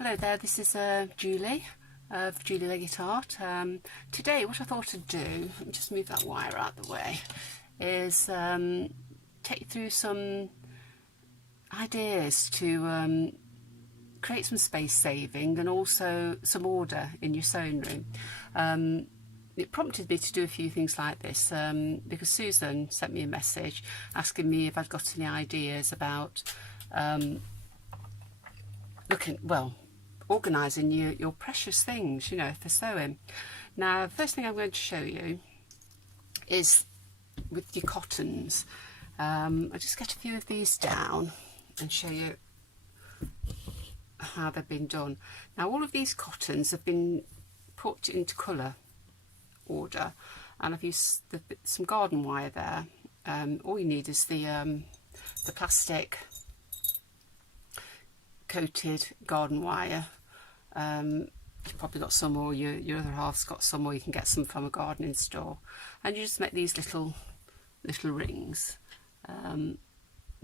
Hello there, this is Julie of Julie Leggett Art. Today what I thought I'd do, let me just move that wire out of the way, is take you through some ideas to create some space saving and also some order in your sewing room. It prompted me to do a few things like this because Susan sent me a message asking me if I'd got any ideas about organising your precious things, for sewing. Now, the first thing I'm going to show you is with your cottons. I'll just get a few of these down and show you how they've been done. Now, all of these cottons have been put into colour order, and I've used some garden wire there. All you need is the plastic coated garden wire. You've probably got some, or your other half's got some, or you can get some from a gardening store, and you just make these little rings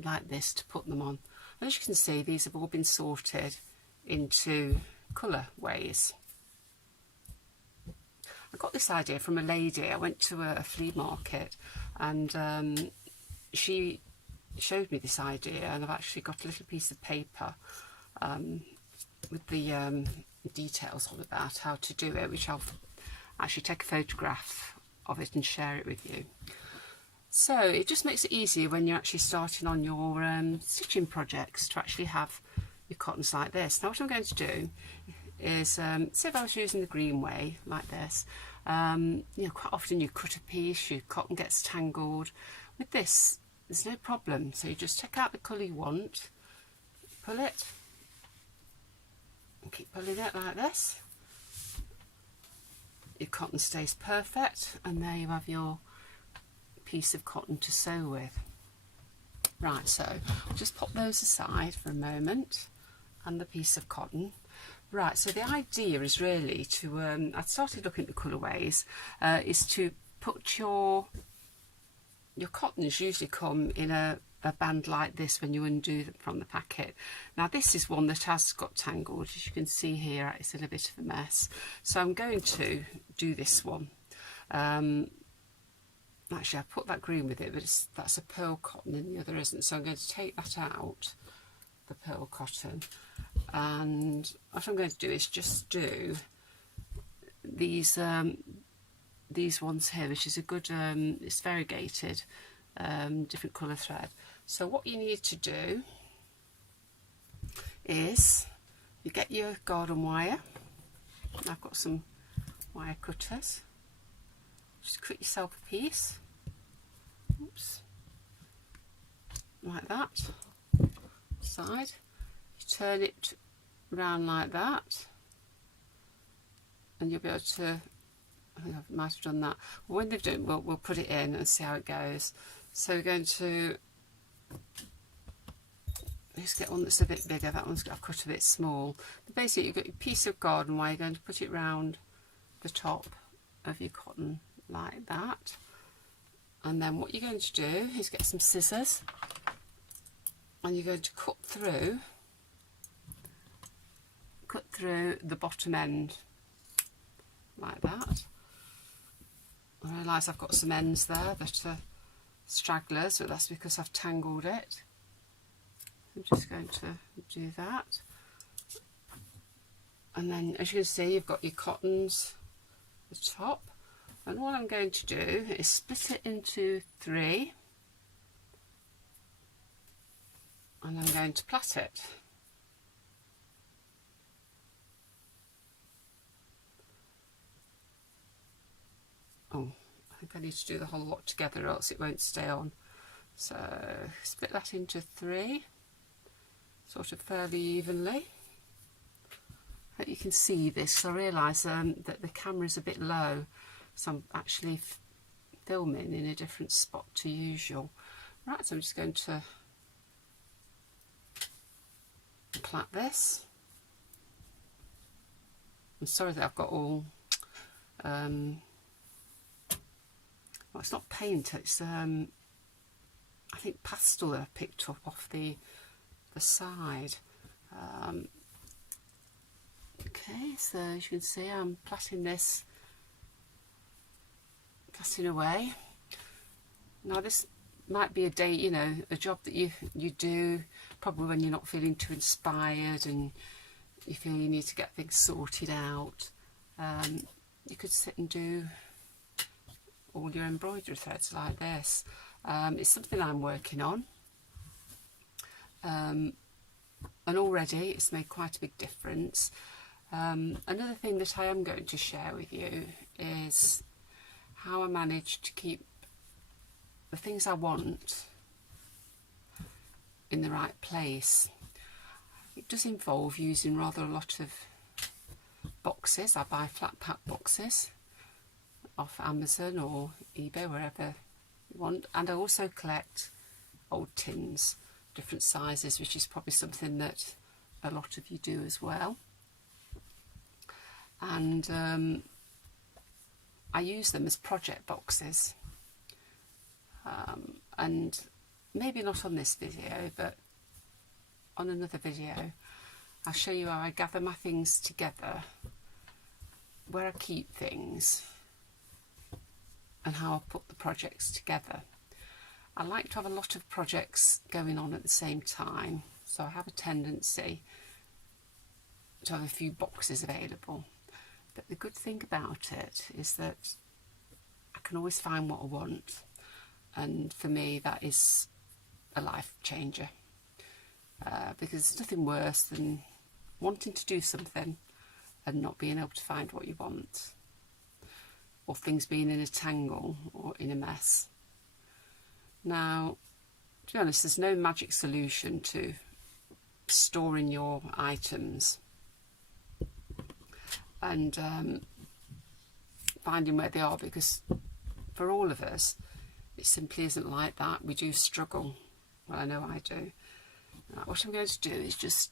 like this to put them on. And as you can see, these have all been sorted into colour ways. I got this idea from a lady. I went to a flea market, and she showed me this idea, and I've actually got a little piece of paper with the details on about how to do it, which I'll actually take a photograph of it and share it with you. So it just makes it easier when you're actually starting on your stitching projects to actually have your cottons like this. Now what I'm going to do is, say if I was using the green way like this, quite often you cut a piece, your cotton gets tangled. With this, there's no problem. So you just take out the colour you want, pull it, and keep pulling it like this. Your cotton stays perfect, and there you have your piece of cotton to sew with. Right, so I'll just pop those aside for a moment, and the piece of cotton. Right, so the idea is really to, I started looking at the colourways, is to put your cottons usually come in a band like this when you undo them from the packet. Now this is one that has got tangled. As you can see here, it's in a bit of a mess. So I'm going to do this one. Actually, I put that green with it, but that's a pearl cotton and the other isn't. So I'm going to take that out, the pearl cotton. And what I'm going to do is just do these ones here, which is a good, it's variegated, different colour thread. So what you need to do is you get your garden wire. I've got some wire cutters. Just cut yourself a piece. Oops. Like that. Side. You turn it round like that, and you'll be able to, I think I might have done that. When they've done it, we'll put it in and see how it goes. So we're going to just get one that's a bit bigger. That one's I've cut a bit small. But basically, you've got your piece of garden wire. You're going to put it round the top of your cotton like that. And then what you're going to do is get some scissors, and you're going to cut through the bottom end like that. I realise I've got some ends there that are stragglers, but that's because I've tangled it. I'm just going to do that, and then as you can see, you've got your cottons at the top, and all I'm going to do is split it into 3, and I'm going to plait it. Oh, I think I need to do the whole lot together, or else it won't stay on. So split that into 3, sort of fairly evenly. I hope you can see this. I realise that the camera's a bit low, so I'm actually filming in a different spot to usual. Right, so I'm just going to plait this. I'm sorry that I've got all well, it's not paint, it's I think pastel that I picked up off the side. Okay, so as you can see, I'm plaiting away. Now this might be a day, you know, a job that you do probably when you're not feeling too inspired and you feel you need to get things sorted out. You could sit and do all your embroidery threads like this. It's something I'm working on, and already it's made quite a big difference. Another thing that I am going to share with you is how I manage to keep the things I want in the right place. It does involve using rather a lot of boxes. I buy flat pack boxes off Amazon or eBay, wherever you want, and I also collect old tins, different sizes, which is probably something that a lot of you do as well. And I use them as project boxes, and maybe not on this video, but on another video I'll show you how I gather my things together, where I keep things, and how I put the projects together. I like to have a lot of projects going on at the same time, so I have a tendency to have a few boxes available. But the good thing about it is that I can always find what I want, and for me that is a life changer, because there's nothing worse than wanting to do something and not being able to find what you want, or things being in a tangle or in a mess. Now, to be honest, there's no magic solution to storing your items and finding where they are, because for all of us it simply isn't like that. We do struggle. Well, I know I do. Now, what I'm going to do is just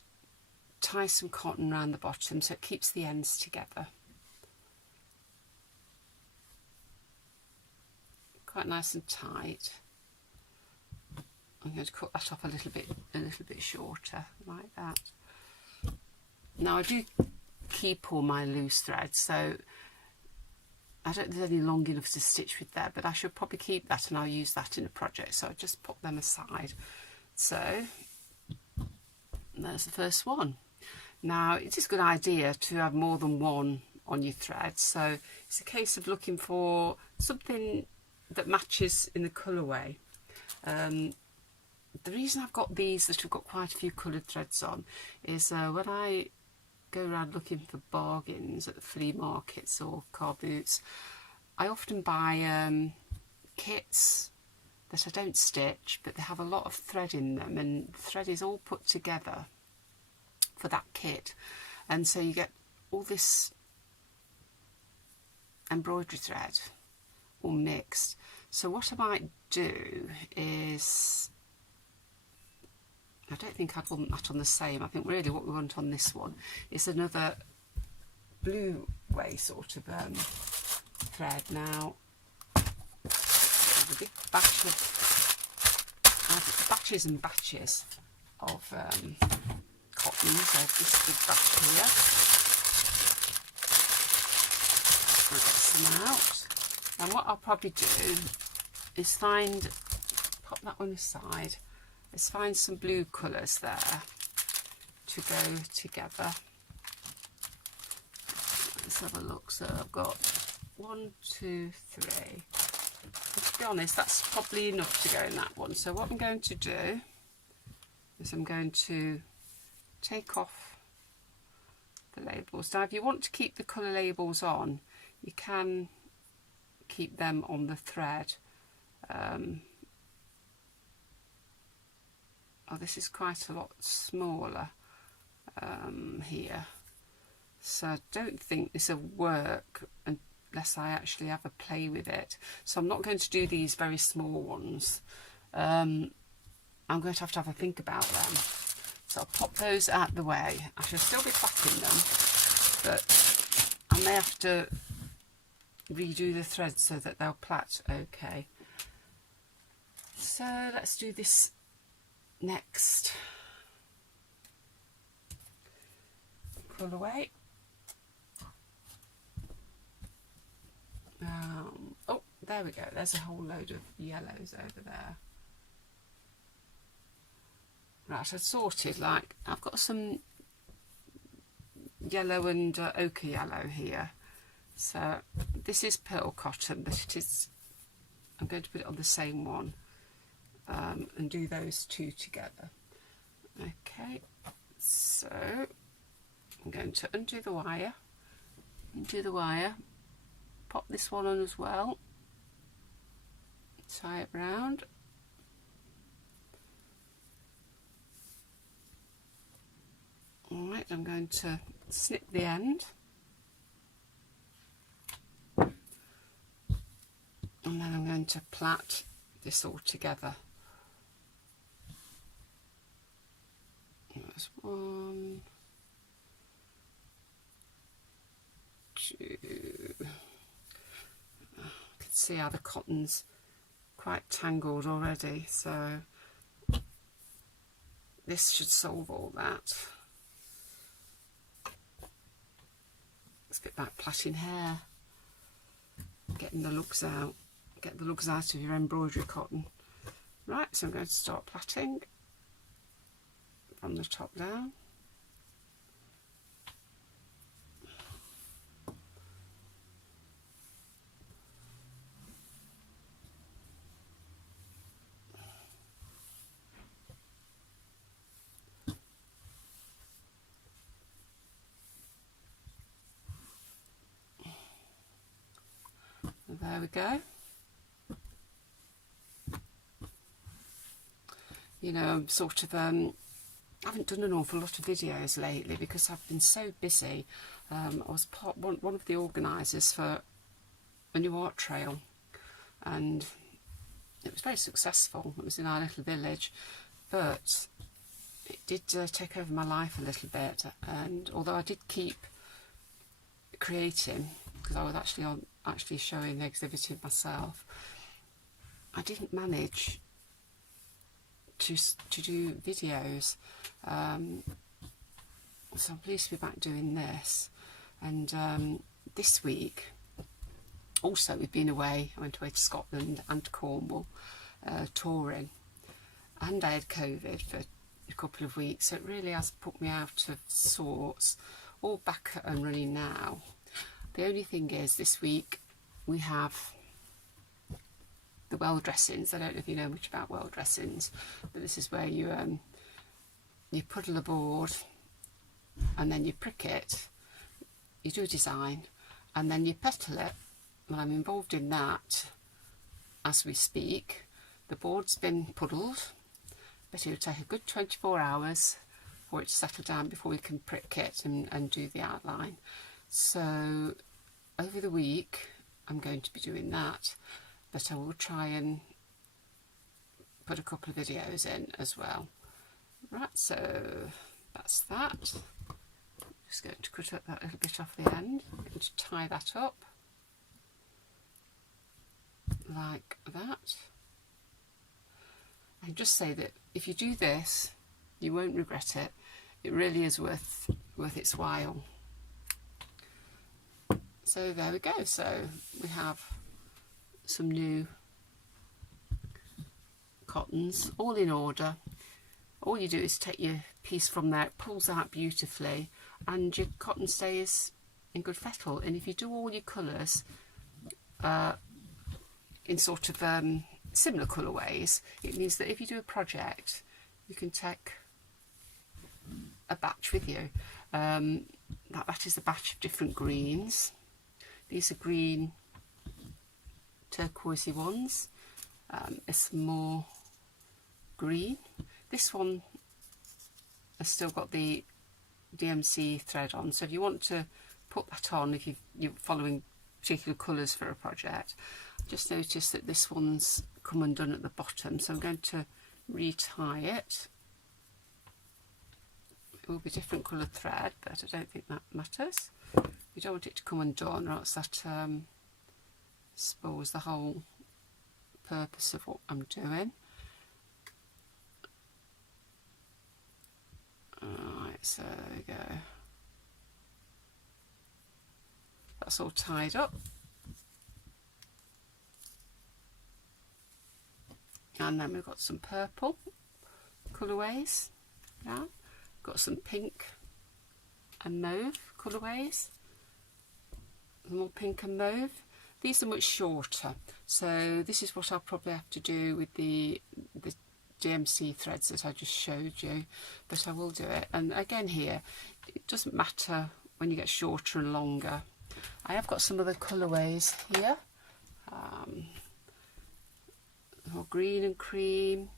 tie some cotton around the bottom so it keeps the ends together. Quite nice and tight. I'm going to cut that off a little bit shorter, like that. Now I do keep all my loose threads, so I don't think there's any long enough to stitch with there, but I should probably keep that and I'll use that in a project, so I just put them aside. So there's the first one. Now it is a good idea to have more than one on your thread, so it's a case of looking for something that matches in the colourway. The reason I've got these that have got quite a few coloured threads on is when I go around looking for bargains at the flea markets or car boots, I often buy kits that I don't stitch, but they have a lot of thread in them, and the thread is all put together for that kit, and so you get all this embroidery thread all mixed. So what I might do is, I don't think I'd want that on the same. I think really what we want on this one is another blue way sort of thread. Now, there's a big batch of batches and batches of cotton. So this big batch here. I'll get some out. And what I'll probably do is pop that one aside. Let's find some blue colours there to go together. Let's have a look. So I've got 1, 2, 3. And to be honest, that's probably enough to go in that one. So what I'm going to do is I'm going to take off the labels. Now, if you want to keep the colour labels on, you can keep them on the thread. Oh, this is quite a lot smaller here, so I don't think this will work unless I actually have a play with it. So I'm not going to do these very small ones. I'm going to have a think about them. So I'll pop those out the way. I shall still be plaiting them, but I may have to redo the threads so that they'll plait okay. So let's do this next colourway. Oh, there we go, there's a whole load of yellows over there. Right, I've sorted, like, I've got some yellow and ochre yellow here. So this is pearl cotton, but it is, I'm going to put it on the same one and do those two together. Okay, so I'm going to undo the wire, pop this one on as well, tie it round. Alright, I'm going to snip the end, and then I'm going to plait this all together. There's 1, 2. I can see how the cotton's quite tangled already, so this should solve all that. It's a bit like plaiting hair, getting the lugs out. Get the lugs out of your embroidery cotton. Right, so I'm going to start plaiting from the top down. And there we go. You know, I'm sort of, I haven't done an awful lot of videos lately because I've been so busy. I was one of the organisers for a new art trail, and it was very successful. It was in our little village, but it did take over my life a little bit. And although I did keep creating, because I was actually showing, exhibiting myself, I didn't manage to do videos, so I'm pleased to be back doing this. And this week also we've been away. I went away to Scotland and to Cornwall touring, and I had COVID for a couple of weeks, so it really has put me out of sorts. All back and running now. The only thing is, this week we have the well dressings. I don't know if you know much about well dressings, but this is where you puddle a board and then you prick it, you do a design, and then you petal it. And I'm involved in that as we speak. The board's been puddled, but it'll take a good 24 hours for it to settle down before we can prick it and do the outline. So over the week I'm going to be doing that, but I will try and put a couple of videos in as well. Right, so that's that. Just going to cut up that little bit off the end. I'm going to tie that up like that. And just say that if you do this, you won't regret it. It really is worth its while. So there we go. So we have some new cottons, all in order. All you do is take your piece from there, it pulls out beautifully, and your cotton stays in good fettle. And if you do all your colours in sort of similar colourways, it means that if you do a project, you can take a batch with you. That is a batch of different greens. These are green turquoisey ones. It's more green. This one has still got the DMC thread on, so if you want to put that on, if you're following particular colours for a project, just notice that this one's come undone at the bottom, so I'm going to retie it. It will be different coloured thread, but I don't think that matters. You don't want it to come undone, or else that spoils the whole purpose of what I'm doing. Alright, so there we go. That's all tied up. And then we've got some purple colourways. Yeah, got some pink and mauve colourways. More pink and mauve. These are much shorter, so this is what I'll probably have to do with the DMC threads that I just showed you, but I will do it. And again here, it doesn't matter when you get shorter and longer. I have got some other colourways here, more green and cream,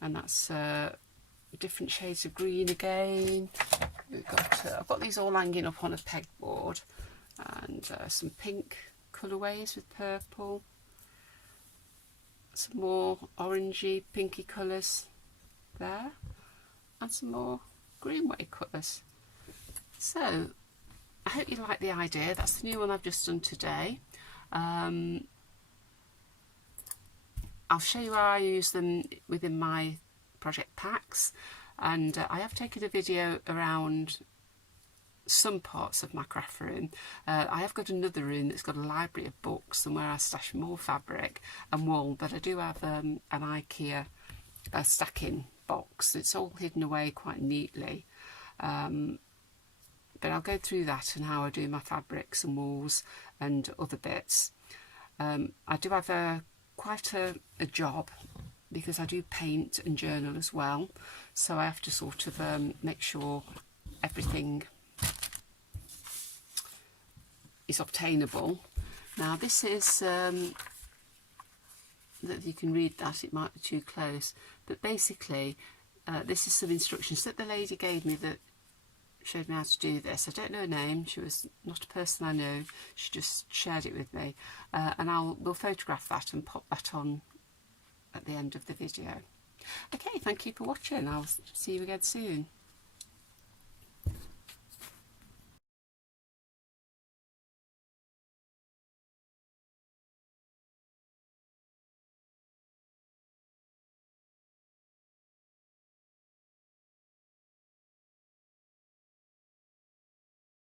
and that's different shades of green again. I've got these all hanging up on a pegboard, and some pink colourways with purple, some more orangey pinky colours there, and some more greenway colours. So I hope you like the idea. That's the new one I've just done today. I'll show you how I use them within my project packs, and I have taken a video around some parts of my craft room. I have got another room that's got a library of books and where I stash more fabric and wool, but I do have an IKEA stacking box. It's all hidden away quite neatly, but I'll go through that and how I do my fabrics and wools and other bits. I do have quite a job, because I do paint and journal as well, so I have to sort of make sure everything is obtainable. Now this is that you can read that, it might be too close, but basically this is some instructions that the lady gave me that showed me how to do this. I don't know her name, she was not a person I know, she just shared it with me, and we'll photograph that and pop that on at the end of the video. Okay, thank you for watching. I'll see you again soon.